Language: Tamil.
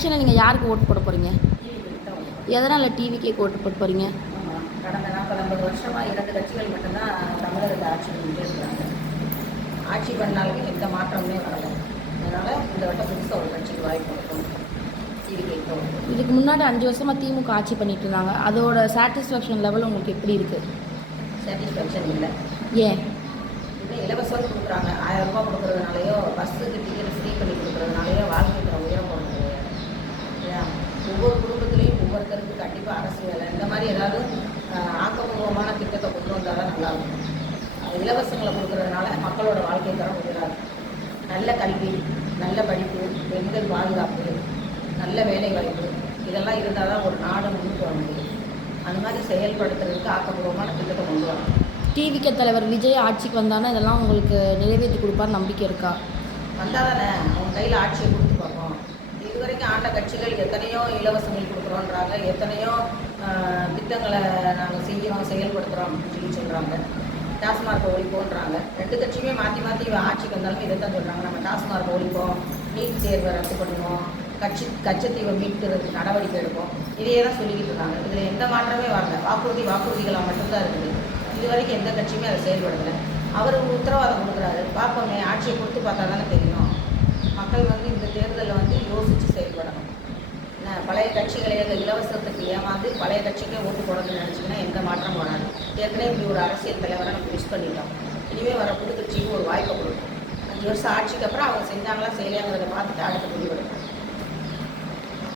எலெக்ஷனில் நீங்கள் யாருக்கு ஓட்டு போட போகிறீங்க? எதனால் டிவிக்கே ஓட்டு போட போகிறீங்க? கடந்த 40-50 வருஷமாக 2 கட்சிகள் மட்டும்தான் தமிழகத்தை ஆட்சி பண்ணிட்டே இருக்கிறாங்க. ஆட்சி பண்ணாலுமே எந்த மாற்றமுமே வரலை. அதனால் இந்த வட்டம் புதுசாக ஒரு கட்சிக்கு வாய்ப்பு கொடுக்கும். இதுக்கு முன்னாடி 5 வருஷமாக திமுக ஆட்சி பண்ணிட்டு இருந்தாங்க. அதோட சாட்டிஸ்ஃபேக்ஷன் லெவல் உங்களுக்கு எப்படி இருக்குது? சாட்டிஸ்ஃபேக்ஷன் இல்லை. ஏன்? இலவசம் கொடுக்குறாங்க. 1000 ரூபா கொடுக்குறதுனாலையோ, பஸ்ஸுக்கு டிக்கெட் ஃப்ரீ பண்ணி கொடுக்குறதுனாலையோ வாழ்க்கைக்கு உயரம் போகிறது இல்லையா? ஒவ்வொரு குடும்பத்துலேயும் ஒவ்வொருத்தருக்கு கண்டிப்பாக அரசு வேலை இந்த மாதிரி ஏதாவது ஆக்கப்பூர்வமான திட்டத்தை கொண்டு வந்தால் தான் நல்லாயிருக்கும். இலவசங்களை கொடுக்குறதுனால மக்களோட வாழ்க்கை தரம் உயராது. நல்ல கல்வி, நல்ல படிப்பு, பெண்கள் பாதுகாப்பு, நல்ல வேலை வாய்ப்பு இதெல்லாம் இருந்தால் தான் ஒரு நாடு முன்னுக்கு வர முடியும். அந்த மாதிரி செயல்படுத்துறதுக்கு ஆக்கப்பூர்வமான திட்டத்தை கொண்டு வரணும். டிவிகே தலைவர் விஜய் ஆட்சிக்கு வந்தாங்கன்னா இதெல்லாம் உங்களுக்கு நிறைவேற்றி கொடுப்பார் நம்பிக்கை இருக்கா? வந்தால் தானே அவங்க கையில் ஆட்சியை கொடுத்து பார்ப்போம். இது வரைக்கும் ஆண்ட கட்சிகள் எத்தனையோ இலவசங்கள் கொடுக்குறோன்றாங்க, எத்தனையோ திட்டங்களை நாங்கள் செய்கிறோம் செயல்படுத்துகிறோம் அப்படின்னு சொல்கிறாங்க. டாஸ்மார்க் ஒழிப்போன்றாங்க. 2 கட்சியுமே மாற்றி மாற்றி ஆட்சிக்கு வந்தாலும் இதை தான் சொல்கிறாங்க. நம்ம டாஸ்மார்க் ஒழிப்போம், நீட் தேர்வை ரத்து பண்ணுவோம், கச்சத்தீவை மீட்கிறதுக்கு நடவடிக்கை எடுப்போம், இதையே தான் சொல்லிக்கிட்டு இருக்காங்க. இதில் எந்த மாற்றமே வரல. வாக்குறுதிகளாக மட்டும்தான் இருக்குது. இது வரைக்கும் எந்த கட்சியுமே அதை செயல்படலை. அவர் உத்தரவாதம் கொடுக்குறாரு. பார்ப்போமே, ஆட்சியை கொடுத்து பார்த்தா தானே தெரியும். மக்கள் இந்த தேர்தலில் யோசித்து செயல்படணும். பழைய கட்சிகளை இலவசத்துக்கு ஏமாந்து பழைய கட்சிக்கே ஓட்டு போடணும்னு நினச்சிங்கன்னா எந்த மாற்றமும் வராது. ஏற்கனவே இப்படி ஒரு அரசியல் தலைவரை நம்ம மிஸ் பண்ணிட்டோம். இனிமேல் வர புது கட்சிக்கு ஒரு வாய்ப்பை கொடுக்கும். 5 வருஷம் ஆட்சிக்கு அப்புறம் அவங்க செஞ்சாங்களா செய்யலையாங்கிறத பார்த்துட்டு அடுத்த முடிவெடுக்கும்.